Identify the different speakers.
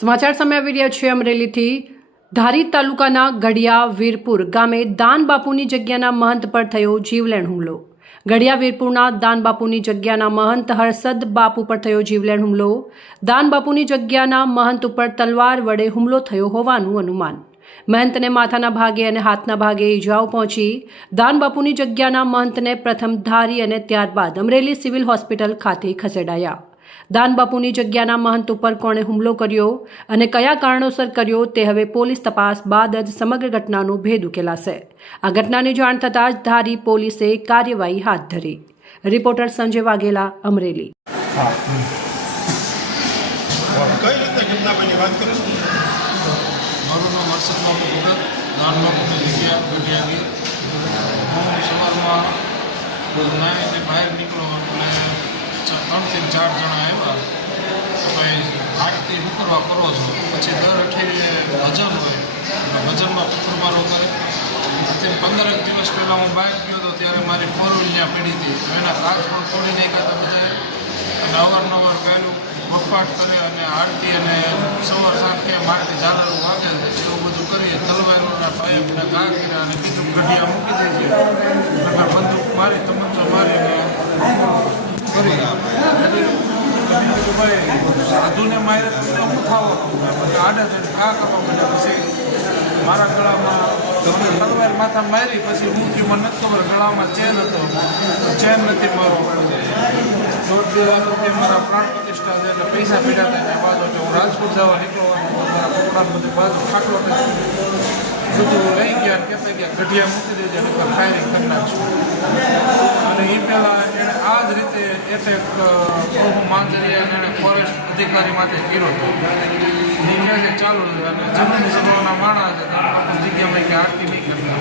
Speaker 1: સમાચાર સામે આવી રહ્યા છે અમરેલીથી. ધારી તાલુકાના ગઢિયા વીરપુર ગામે દાન બાપુની જગ્યાના મહંત પર થયો જીવલેણ હુમલો. ગઢિયા વીરપુરના દાન બાપુની જગ્યાના મહંત હર્ષદ બાપુ પર થયો જીવલેણ હુમલો. દાન બાપુની જગ્યાના મહંત ઉપર તલવાર વડે હુમલો થયો હોવાનું અનુમાન. મહંતને માથાના ભાગે અને હાથના ભાગે ઈજાઓ પહોંચી. દાન બાપુની જગ્યાના મહંતને પ્રથમ ધારી અને ત્યારબાદ અમરેલી સિવિલ હોસ્પિટલ ખાતે ખસેડાયા. દાન બાપુની જગ્યાના મહંત ઉપર કોણે હુમલો કર્યો અને કયા કારણોસર કર્યો તે હવે પોલીસ તપાસ બાદ જ સમગ્ર ઘટનાનો ભેદ ઉકેલાશે. આ ઘટનાની જાણ થતાં જ ધારી પોલીસે કાર્યવાહી હાથ ધરી. રિપોર્ટર સંજય વાઘેલા અમરેલી.
Speaker 2: કઈ રીતે ઘટના બની વાત કરો
Speaker 3: મારું નામ હર્ષદ બાપુ ભગત નાન બાપુની જગ્યા ગઢિયાવી હું સવારમાં નાહીને બહાર નીકળો એટલે ત્રણથી ચાર જણા આરતી શું કરો છો. પછી દર અઠવાડિયે ભજન હોય. અને ભજનમાં પથ્થરમારો કરે અત્યારે પંદરેક દિવસ પહેલાં હું બહાર ગયો હતો ત્યારે મારી ફોર વ્હીલ પડી હતી. એના કાચ પણ તોડી નાખ્યા હતા બધાએ. અને અવારનવાર પહેલું બફાટ કરે અને આરતી અને સવાર સાંજ મારતી આરતી ઝાલરું વાગે એવું બધું કરીએ. તલવારોના પાઇપને ઘા કર્યા અને કીધું ગઢિયા મૂકી દઈએ બંદૂક મારી તમંચો મારીને કરી મેં કીધું ભાઈ, સાધુને મારે તમને હું થાવો પછી આડે થઈને ઘા કરવા માંડ્યા પછી મારા ગળામાં તલવાર માથા મારી પછી હું કે મને નથી ખબર, ગળામાં ચેન હતો. ચેન નથી મારો. દોઢ મારા પ્રાણ પ્રતિષ્ઠા છે એટલે પૈસા પીડા થાય બાજુ હું રાજકોટ જવા નીકળવાનું મારા કપડાં બધું બાજુ ખાટલો બધું લઈ ગયા કહેતા ગયા, ગઢિયા મૂકી દેજે એટલે ફાયરિંગ કરી નાખશું. અને એ પહેલાં એટેક પ્રભુ માંજરિયા અને ફોરેસ્ટ અધિકારી માટે કર્યો હતો. કહે ચાલુ, અને જમીન સભ્યોના માણસ જગ્યામાં કે આરતી નહીં કરતા